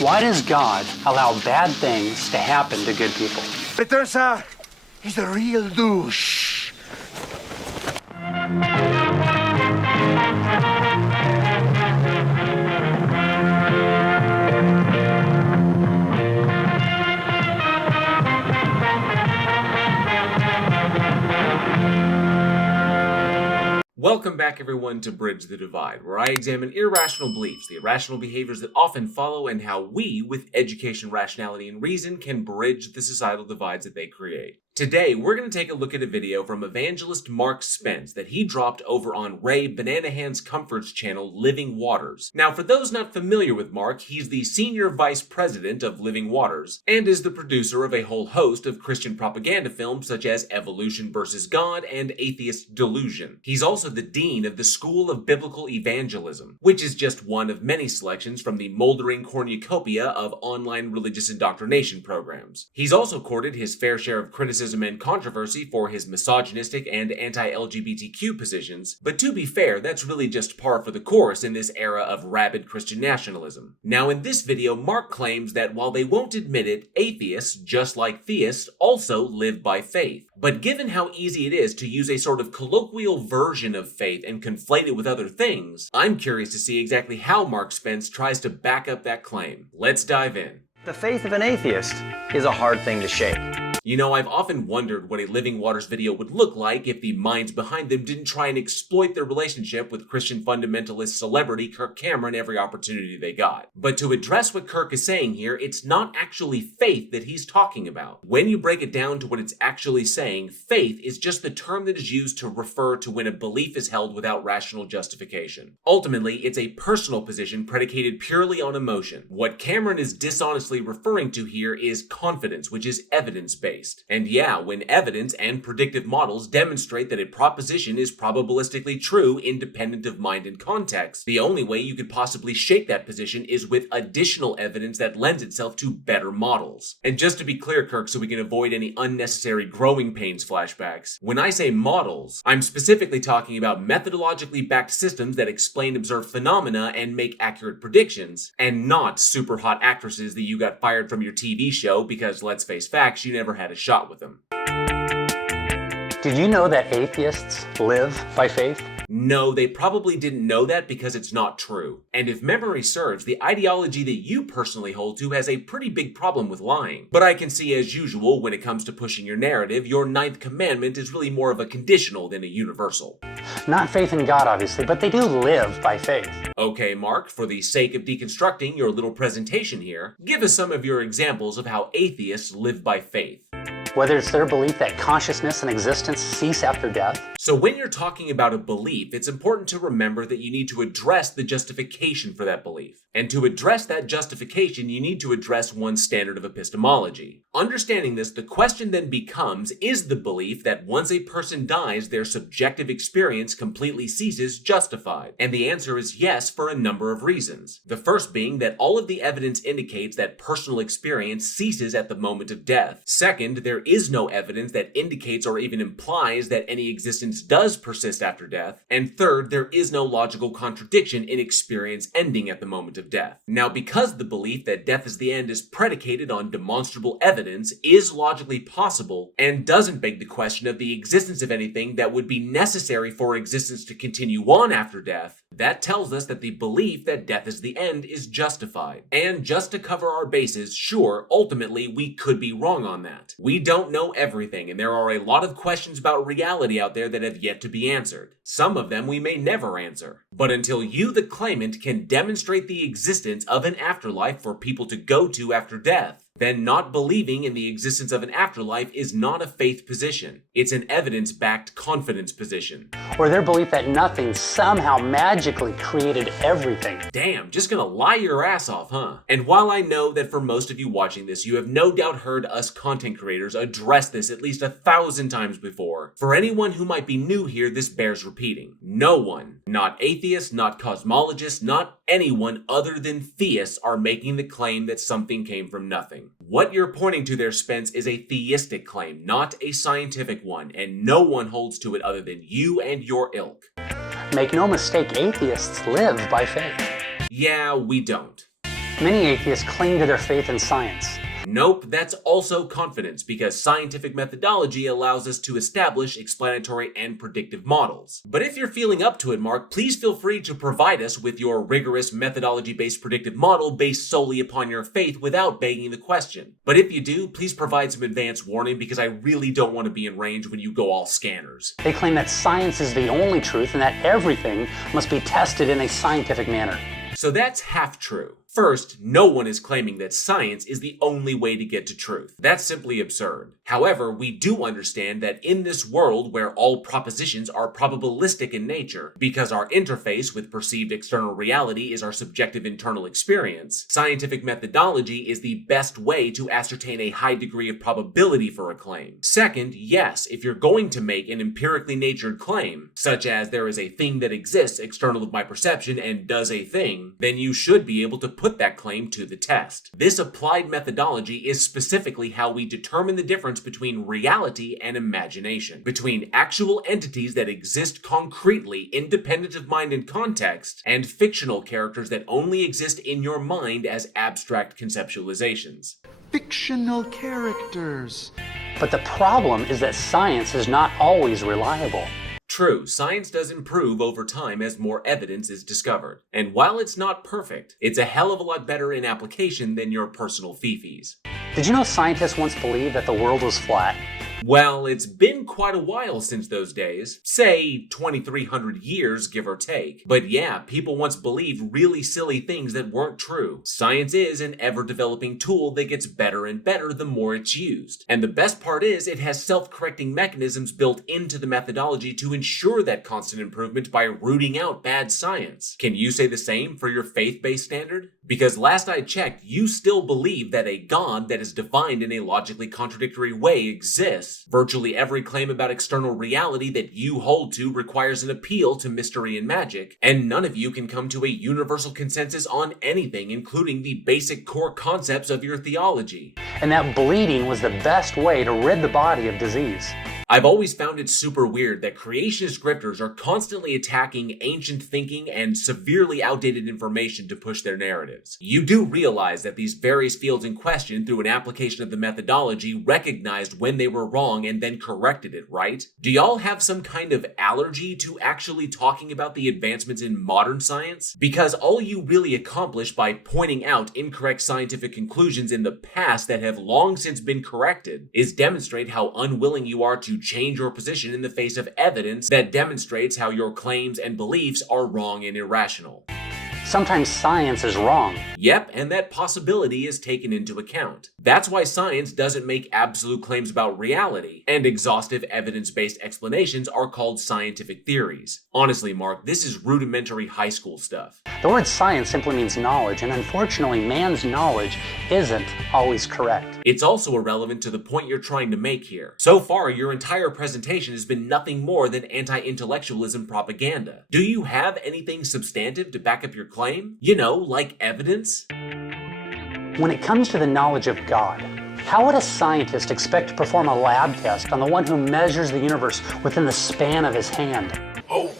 Why does God allow bad things to happen to good people? It turns out he's a real douche. Welcome back everyone to Bridge the Divide, where I examine irrational beliefs, the irrational behaviors that often follow, and how we, with education, rationality, and reason, can bridge the societal divides that they create. Today, we're going to take a look at a video from evangelist Mark Spence that he dropped over on Ray Banana Hands Comfort's channel, Living Waters. Now, for those not familiar with Mark, he's the senior vice president of Living Waters, and is the producer of a whole host of Christian propaganda films such as Evolution vs. God and Atheist Delusion. He's also the dean of the School of Biblical Evangelism, which is just one of many selections from the moldering cornucopia of online religious indoctrination programs. He's also courted his fair share of criticism and controversy for his misogynistic and anti-LGBTQ positions, but to be fair, that's really just par for the course in this era of rabid Christian nationalism. Now, in this video, Mark claims that while they won't admit it, atheists, just like theists, also live by faith. But given how easy it is to use a sort of colloquial version of faith and conflate it with other things, I'm curious to see exactly how Mark Spence tries to back up that claim. Let's dive in. The faith of an atheist is a hard thing to shake. You know, I've often wondered what a Living Waters video would look like if the minds behind them didn't try and exploit their relationship with Christian fundamentalist celebrity Kirk Cameron every opportunity they got. But to address what Kirk is saying here, it's not actually faith that he's talking about. When you break it down to what it's actually saying, faith is just the term that is used to refer to when a belief is held without rational justification. Ultimately, it's a personal position predicated purely on emotion. What Cameron is dishonestly referring to here is confidence, which is evidence-based. And yeah, when evidence and predictive models demonstrate that a proposition is probabilistically true independent of mind and context, the only way you could possibly shake that position is with additional evidence that lends itself to better models. And just to be clear, Kirk, so we can avoid any unnecessary growing pains flashbacks, when I say models, I'm specifically talking about methodologically backed systems that explain observed phenomena and make accurate predictions, and not super hot actresses that you got fired from your TV show because, let's face facts, you never had a shot with them. Did you know that atheists live by faith? No, they probably didn't know that because it's not true. And if memory serves, the ideology that you personally hold to has a pretty big problem with lying. But I can see, as usual, when it comes to pushing your narrative, your ninth commandment is really more of a conditional than a universal. Not faith in God, obviously, but they do live by faith. Okay, Mark, for the sake of deconstructing your little presentation here, give us some of your examples of how atheists live by faith. Whether it's their belief that consciousness and existence cease after death. So when you're talking about a belief, it's important to remember that you need to address the justification for that belief. And to address that justification, you need to address one standard of epistemology. Understanding this, the question then becomes, is the belief that once a person dies, their subjective experience completely ceases justified? And the answer is yes, for a number of reasons. The first being that all of the evidence indicates that personal experience ceases at the moment of death. Second, there is no evidence that indicates or even implies that any existence does persist after death. And third, there is no logical contradiction in experience ending at the moment of death. Now, because the belief that death is the end is predicated on demonstrable evidence, is logically possible, and doesn't beg the question of the existence of anything that would be necessary for existence to continue on after death, that tells us that the belief that death is the end is justified. And just to cover our bases, sure, ultimately we could be wrong on that. We don't know everything, and there are a lot of questions about reality out there that have yet to be answered. Some of them we may never answer. But until you, the claimant, can demonstrate the existence of an afterlife for people to go to after death, then not believing in the existence of an afterlife is not a faith position. It's an evidence-backed confidence position. Or their belief that nothing somehow magically created everything. Damn, just gonna lie your ass off, huh? And while I know that for most of you watching this, you have no doubt heard us content creators address this at least 1,000 times before, for anyone who might be new here, this bears repeating. No one, not atheists, not cosmologists, not anyone other than theists are making the claim that something came from nothing. What you're pointing to there, Spence, is a theistic claim, not a scientific one, and no one holds to it other than you and your ilk. Make no mistake, atheists live by faith. Yeah, we don't. Many atheists cling to their faith in science. Nope, that's also confidence, because scientific methodology allows us to establish explanatory and predictive models. But if you're feeling up to it, Mark, please feel free to provide us with your rigorous methodology-based predictive model based solely upon your faith without begging the question. But if you do, please provide some advance warning, because I really don't want to be in range when you go all scanners. They claim that science is the only truth and that everything must be tested in a scientific manner. So that's half true. First, no one is claiming that science is the only way to get to truth. That's simply absurd. However, we do understand that in this world where all propositions are probabilistic in nature, because our interface with perceived external reality is our subjective internal experience, scientific methodology is the best way to ascertain a high degree of probability for a claim. Second, yes, if you're going to make an empirically natured claim, such as there is a thing that exists external of my perception and does a thing, then you should be able to put that claim to the test. This applied methodology is specifically how we determine the difference between reality and imagination, between actual entities that exist concretely independent of mind and context, and fictional characters that only exist in your mind as abstract conceptualizations. Fictional characters. But the problem is that science is not always reliable. True, science does improve over time as more evidence is discovered. And while it's not perfect, it's a hell of a lot better in application than your personal fifis. Did you know scientists once believed that the world was flat? Well, it's been quite a while since those days, say 2,300 years, give or take. But yeah, people once believed really silly things that weren't true. Science is an ever-developing tool that gets better and better the more it's used. And the best part is it has self-correcting mechanisms built into the methodology to ensure that constant improvement by rooting out bad science. Can you say the same for your faith-based standard? Because last I checked, you still believe that a God that is defined in a logically contradictory way exists. Virtually every claim about external reality that you hold to requires an appeal to mystery and magic, and none of you can come to a universal consensus on anything, including the basic core concepts of your theology. And that bleeding was the best way to rid the body of disease. I've always found it super weird that creationist grifters are constantly attacking ancient thinking and severely outdated information to push their narratives. You do realize that these various fields in question, through an application of the methodology, recognized when they were wrong and then corrected it, right? Do y'all have some kind of allergy to actually talking about the advancements in modern science? Because all you really accomplish by pointing out incorrect scientific conclusions in the past that have long since been corrected is demonstrate how unwilling you are to change your position in the face of evidence that demonstrates how your claims and beliefs are wrong and irrational. Sometimes science is wrong. Yep, and that possibility is taken into account. That's why science doesn't make absolute claims about reality, and exhaustive evidence-based explanations are called scientific theories. Honestly, Mark, this is rudimentary high school stuff. The word science simply means knowledge, and unfortunately, man's knowledge isn't always correct. It's also irrelevant to the point you're trying to make here. So far, your entire presentation has been nothing more than anti-intellectualism propaganda. Do you have anything substantive to back up your claim? You know, like evidence? When it comes to the knowledge of God, how would a scientist expect to perform a lab test on the one who measures the universe within the span of his hand? Oh,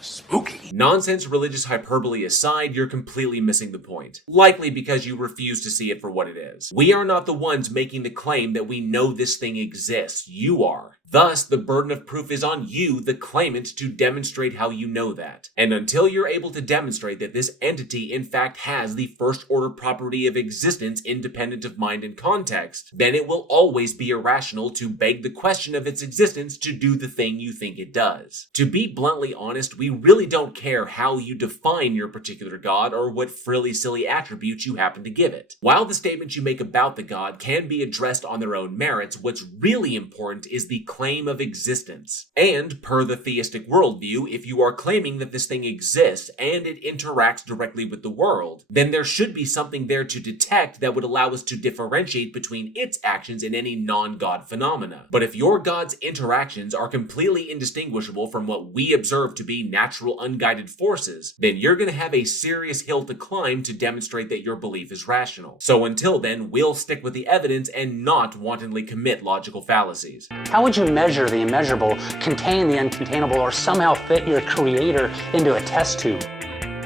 spooky. Nonsense religious hyperbole aside, you're completely missing the point. Likely because you refuse to see it for what it is. We are not the ones making the claim that we know this thing exists. You are. Thus, the burden of proof is on you, the claimant, to demonstrate how you know that. And until you're able to demonstrate that this entity in fact has the first-order property of existence independent of mind and context, then it will always be irrational to beg the question of its existence to do the thing you think it does. To be bluntly honest, we really don't care how you define your particular God or what frilly silly attributes you happen to give it. While the statements you make about the God can be addressed on their own merits, what's really important is the claim of existence. And per the theistic worldview, if you are claiming that this thing exists and it interacts directly with the world, then there should be something there to detect that would allow us to differentiate between its actions and any non-God phenomena. But if your God's interactions are completely indistinguishable from what we observe to be natural unguided forces, then you're going to have a serious hill to climb to demonstrate that your belief is rational. So until then, we'll stick with the evidence and not wantonly commit logical fallacies. How would you measure the immeasurable, contain the uncontainable, or somehow fit your creator into a test tube?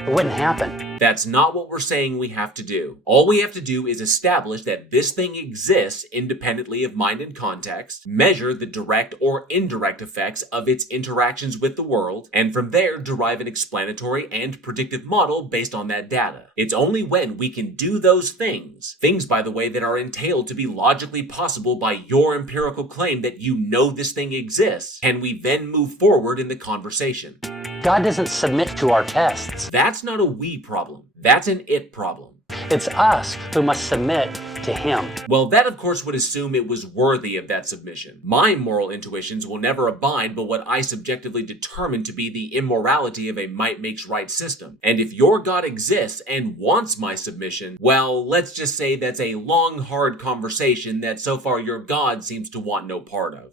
It wouldn't happen. That's not what we're saying we have to do. All we have to do is establish that this thing exists independently of mind and context, measure the direct or indirect effects of its interactions with the world, and from there derive an explanatory and predictive model based on that data. It's only when we can do those things, by the way that are entailed to be logically possible by your empirical claim that you know this thing exists, can we then move forward in the conversation. God doesn't submit to our tests. That's not a we problem. That's an it problem. It's us who must submit to Him. Well, that of course would assume it was worthy of that submission. My moral intuitions will never abide by what I subjectively determine to be the immorality of a might makes right system. And if your God exists and wants my submission, well, let's just say that's a long, hard conversation that so far your God seems to want no part of.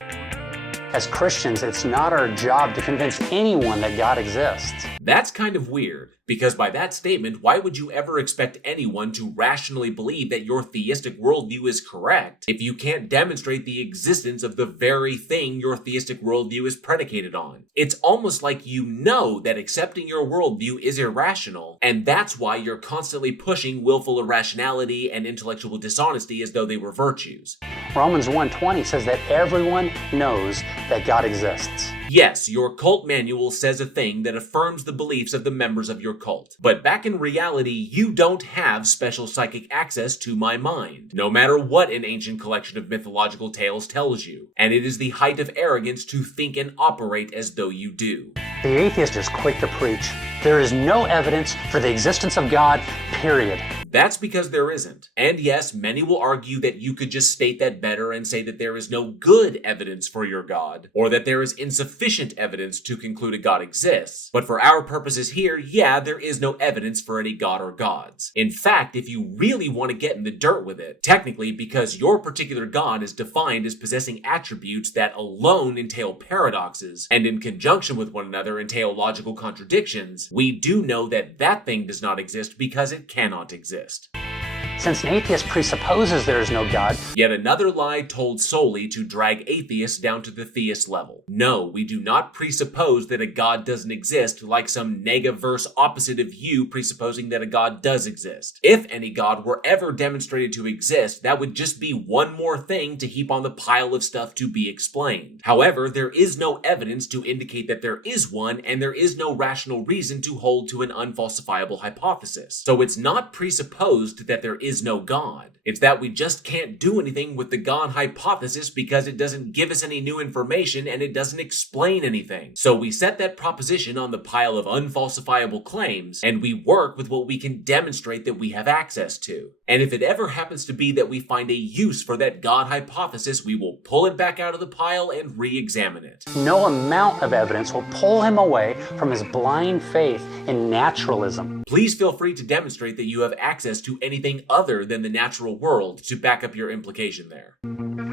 As Christians, it's not our job to convince anyone that God exists. That's kind of weird, because by that statement, why would you ever expect anyone to rationally believe that your theistic worldview is correct if you can't demonstrate the existence of the very thing your theistic worldview is predicated on? It's almost like you know that accepting your worldview is irrational, and that's why you're constantly pushing willful irrationality and intellectual dishonesty as though they were virtues. Romans 1:20 says that everyone knows that God exists. Yes, your cult manual says a thing that affirms the beliefs of the members of your cult. But back in reality, you don't have special psychic access to my mind, no matter what an ancient collection of mythological tales tells you. And it is the height of arrogance to think and operate as though you do. The atheist is quick to preach, there is no evidence for the existence of God, period. That's because there isn't. And yes, many will argue that you could just state that better and say that there is no good evidence for your God, or that there is insufficient evidence to conclude a God exists. But for our purposes here, yeah, there is no evidence for any God or gods. In fact, if you really want to get in the dirt with it, technically because your particular God is defined as possessing attributes that alone entail paradoxes, and in conjunction with one another entail logical contradictions, we do know that that thing does not exist because it cannot exist. Since an atheist presupposes there is no God, yet another lie told solely to drag atheists down to the theist level. No, we do not presuppose that a God doesn't exist like some negaverse opposite of you presupposing that a God does exist. If any God were ever demonstrated to exist, that would just be one more thing to heap on the pile of stuff to be explained. However, there is no evidence to indicate that there is one, and there is no rational reason to hold to an unfalsifiable hypothesis. So it's not presupposed that there is no God. It's that we just can't do anything with the God hypothesis because it doesn't give us any new information and it doesn't explain anything. So we set that proposition on the pile of unfalsifiable claims and we work with what we can demonstrate that we have access to. And if it ever happens to be that we find a use for that God hypothesis, we will pull it back out of the pile and re-examine it. No amount of evidence will pull him away from his blind faith in naturalism. Please feel free to demonstrate that you have access to anything other than the natural world to back up your implication there.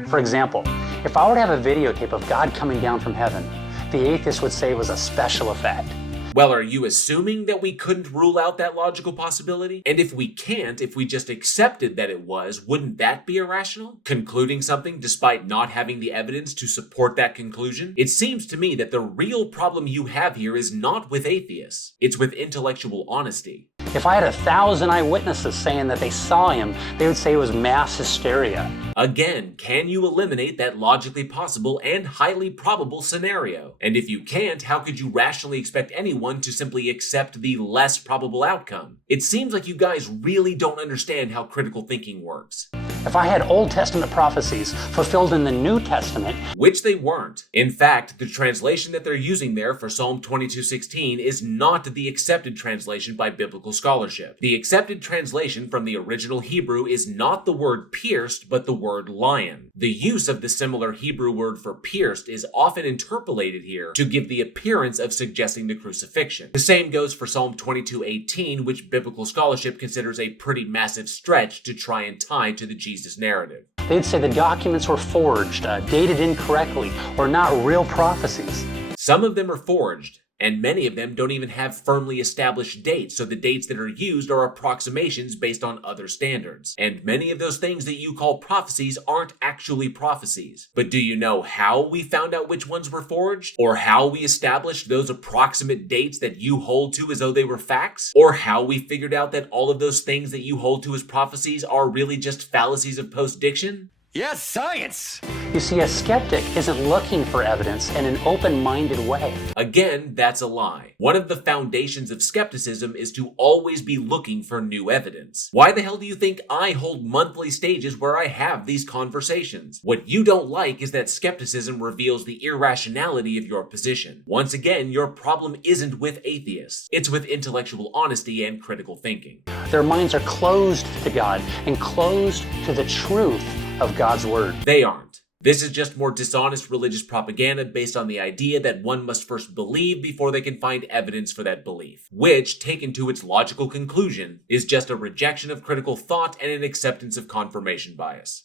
For example, if I were to have a videotape of God coming down from heaven, the atheist would say it was a special effect. Well, are you assuming that we couldn't rule out that logical possibility? And if we can't, if we just accepted that it was, wouldn't that be irrational? Concluding something despite not having the evidence to support that conclusion? It seems to me that the real problem you have here is not with atheists. It's with intellectual honesty. If I had 1,000 eyewitnesses saying that they saw him, they would say it was mass hysteria. Again, can you eliminate that logically possible and highly probable scenario? And if you can't, how could you rationally expect anyone to simply accept the less probable outcome? It seems like you guys really don't understand how critical thinking works. If I had Old Testament prophecies fulfilled in the New Testament, which they weren't. In fact, the translation that they're using there for Psalm 22:16 is not the accepted translation by biblical scholarship. The accepted translation from the original Hebrew is not the word pierced, but the word lion. The use of the similar Hebrew word for pierced is often interpolated here to give the appearance of suggesting the crucifixion. The same goes for Psalm 22:18, which biblical scholarship considers a pretty massive stretch to try and tie to the Jesus narrative. They'd say the documents were forged, dated incorrectly, or not real prophecies. Some of them are forged. And many of them don't even have firmly established dates, so the dates that are used are approximations based on other standards. And many of those things that you call prophecies aren't actually prophecies. But do you know how we found out which ones were forged? Or how we established those approximate dates that you hold to as though they were facts? Or how we figured out that all of those things that you hold to as prophecies are really just fallacies of post-diction? Yes, science! You see, a skeptic isn't looking for evidence in an open-minded way. Again, that's a lie. One of the foundations of skepticism is to always be looking for new evidence. Why the hell do you think I hold monthly stages where I have these conversations? What you don't like is that skepticism reveals the irrationality of your position. Once again, your problem isn't with atheists. It's with intellectual honesty and critical thinking. Their minds are closed to God and closed to the truth of God's word. They aren't. This is just more dishonest religious propaganda based on the idea that one must first believe before they can find evidence for that belief, which, taken to its logical conclusion, is just a rejection of critical thought and an acceptance of confirmation bias.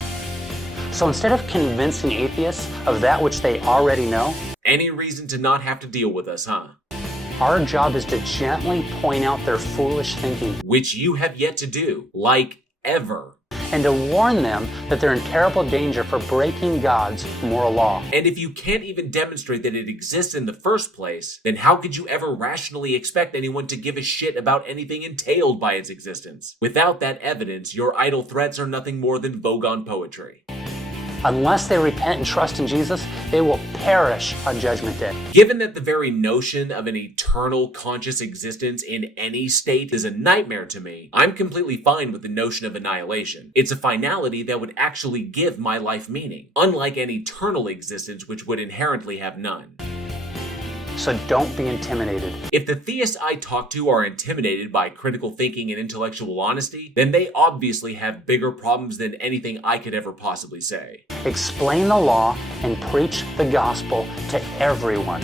So instead of convincing atheists of that which they already know, any reason to not have to deal with us, huh? our job is to gently point out their foolish thinking, Which you have yet to do, like ever. and to warn them that they're in terrible danger for breaking God's moral law. And if you can't even demonstrate that it exists in the first place, then how could you ever rationally expect anyone to give a shit about anything entailed by its existence? Without that evidence, your idle threats are nothing more than vogon poetry. Unless they repent and trust in Jesus, they will perish on Judgment Day. Given that the very notion of an eternal conscious existence in any state is a nightmare to me, I'm completely fine with the notion of annihilation. It's a finality that would actually give my life meaning, unlike an eternal existence which would inherently have none. So don't be intimidated. If the theists I talk to are intimidated by critical thinking and intellectual honesty, then they obviously have bigger problems than anything I could ever possibly say. Explain the law and preach the gospel to everyone,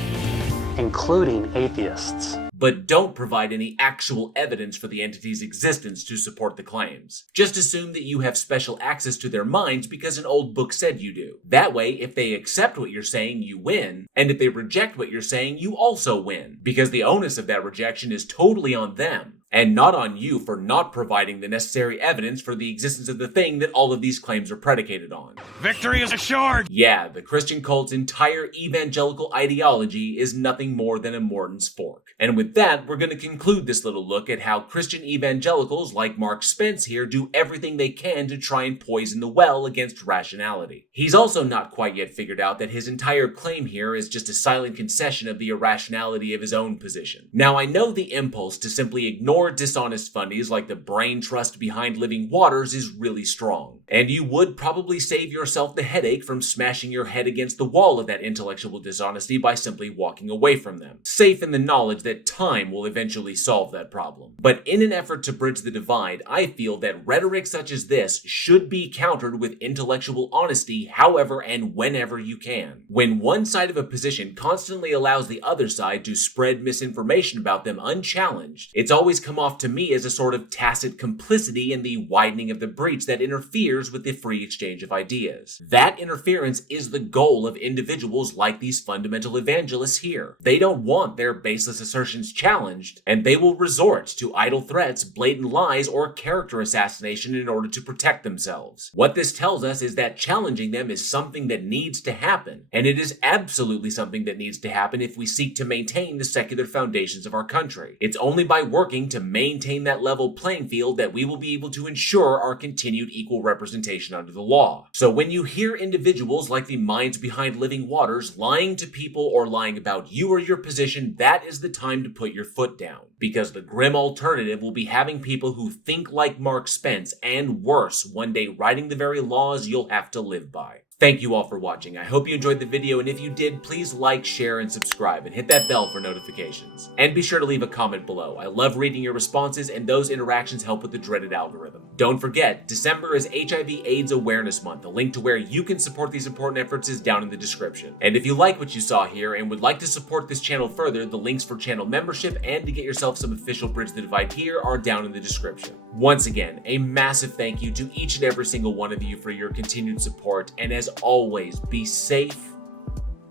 including atheists. But don't provide any actual evidence for the entity's existence to support the claims. Just assume that you have special access to their minds because an old book said you do. That way, if they accept what you're saying, you win, and if they reject what you're saying, you also win, because the onus of that rejection is totally on them, and not on you for not providing the necessary evidence for the existence of the thing that all of these claims are predicated on. Victory is assured! Yeah, the Christian cult's entire evangelical ideology is nothing more than a Morton's fork. And with that, we're going to conclude this little look at how Christian evangelicals like Mark Spence here do everything they can to try and poison the well against rationality. He's also not quite yet figured out that his entire claim here is just a silent concession of the irrationality of his own position. Now, I know the impulse to simply ignore dishonest fundies like the brain trust behind living waters is really strong, and you would probably save yourself the headache from smashing your head against the wall of that intellectual dishonesty by simply walking away from them, safe in the knowledge that time will eventually solve that problem. But in an effort to bridge the divide, I feel that rhetoric such as this should be countered with intellectual honesty however and whenever you can. When one side of a position constantly allows the other side to spread misinformation about them unchallenged, it's always come off to me as a sort of tacit complicity in the widening of the breach that interferes with the free exchange of ideas. That interference is the goal of individuals like these fundamental evangelists here. They don't want their baseless assertions challenged, and they will resort to idle threats, blatant lies, or character assassination in order to protect themselves. What this tells us is that challenging them is something that needs to happen, and it is absolutely something that needs to happen if we seek to maintain the secular foundations of our country. It's only by working to maintain that level playing field that we will be able to ensure our continued equal representation under the law. So when you hear individuals like the minds behind living waters lying to people or lying about you or your position, that is the time to put your foot down, because the grim alternative will be having people who think like Mark Spence, and worse, one day writing the very laws you'll have to live by. Thank you all for watching. I hope you enjoyed the video, and if you did, please like, share, and subscribe, and hit that bell for notifications. And be sure to leave a comment below. I love reading your responses, and those interactions help with the dreaded algorithm. Don't forget, December is HIV/AIDS Awareness Month. A link to where you can support these important efforts is down in the description. And if you like what you saw here and would like to support this channel further, the links for channel membership and to get yourself some official Bridge the Divide gear are down in the description. Once again, a massive thank you to each and every single one of you for your continued support, and as always, be safe,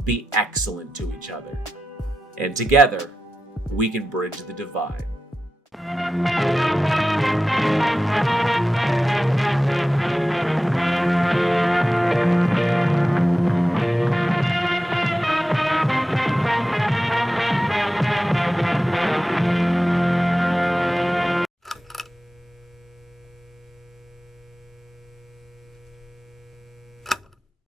be excellent to each other, and together, we can bridge the divide.